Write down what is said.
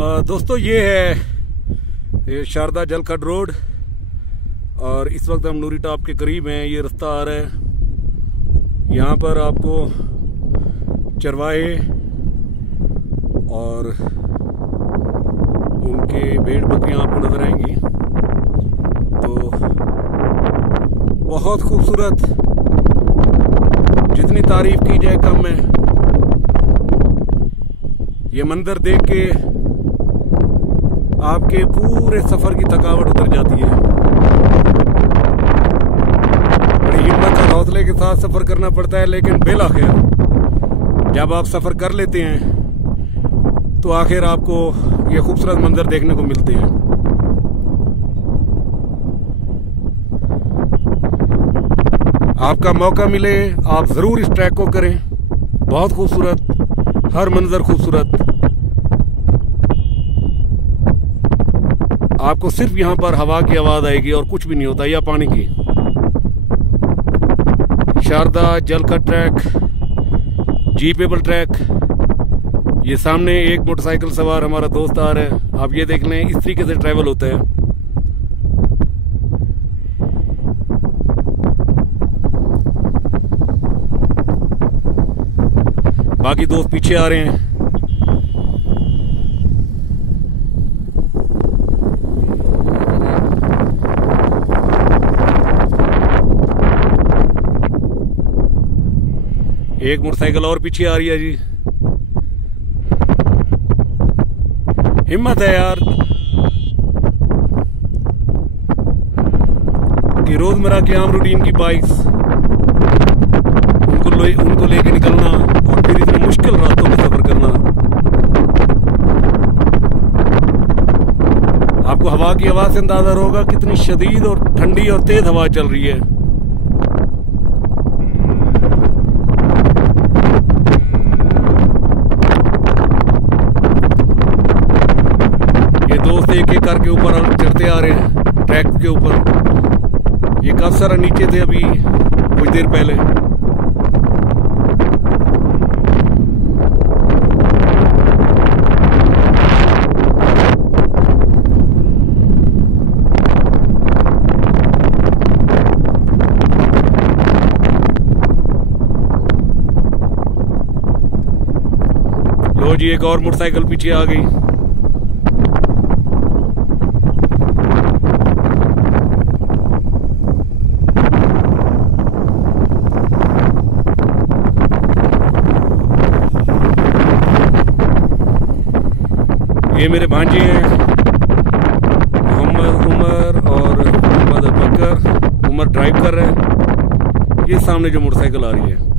दोस्तों ये शारदा जलखड रोड और इस वक्त हम नूरी टॉप के करीब हैं। ये रास्ता आ रहा है, यहाँ पर आपको चरवाहे और उनके भेड़ बकरियाँ आपको नजर आएंगी। तो बहुत खूबसूरत, जितनी तारीफ की जाए कम है। ये मंदिर देख के आपके पूरे सफर की थकावट उतर जाती है। बड़ी हिम्मत और हौसले के साथ सफर करना पड़ता है, लेकिन बिलाखिर जब आप सफर कर लेते हैं तो आखिर आपको ये खूबसूरत मंजर देखने को मिलते हैं। आपका मौका मिले आप जरूर इस ट्रैक को करें। बहुत खूबसूरत, हर मंजर खूबसूरत। आपको सिर्फ यहाँ पर हवा की आवाज आएगी और कुछ भी नहीं होता, या पानी की। शारदा जलखड ट्रैक, जीपेबल ट्रैक। ये सामने एक मोटरसाइकिल सवार हमारा दोस्त आ रहा है, आप ये देख लें। इस तरीके से ट्रैवल होता है। बाकी दोस्त पीछे आ रहे हैं। एक मोटरसाइकिल और पीछे आ रही है जी। हिम्मत है यार कि रोजमर्रा के आम रूटीन की बाइक्स उनको लेके निकलना और फिर इतने मुश्किल रास्तों में सफर करना। आपको हवा की आवाज से अंदाजा होगा कितनी शदीद और ठंडी और तेज हवा चल रही है। ये दोस्त एक एक करके ऊपर चढ़ते आ रहे हैं ट्रैक के ऊपर। ये काफी सारा नीचे थे अभी कुछ देर पहले। लो जी, एक और मोटरसाइकिल पीछे आ गई। ये मेरे भांजे हैं, मोहम्मद उमर और मोहम्मद बकर। उमर ड्राइव कर रहे हैं। ये सामने जो मोटरसाइकिल आ रही है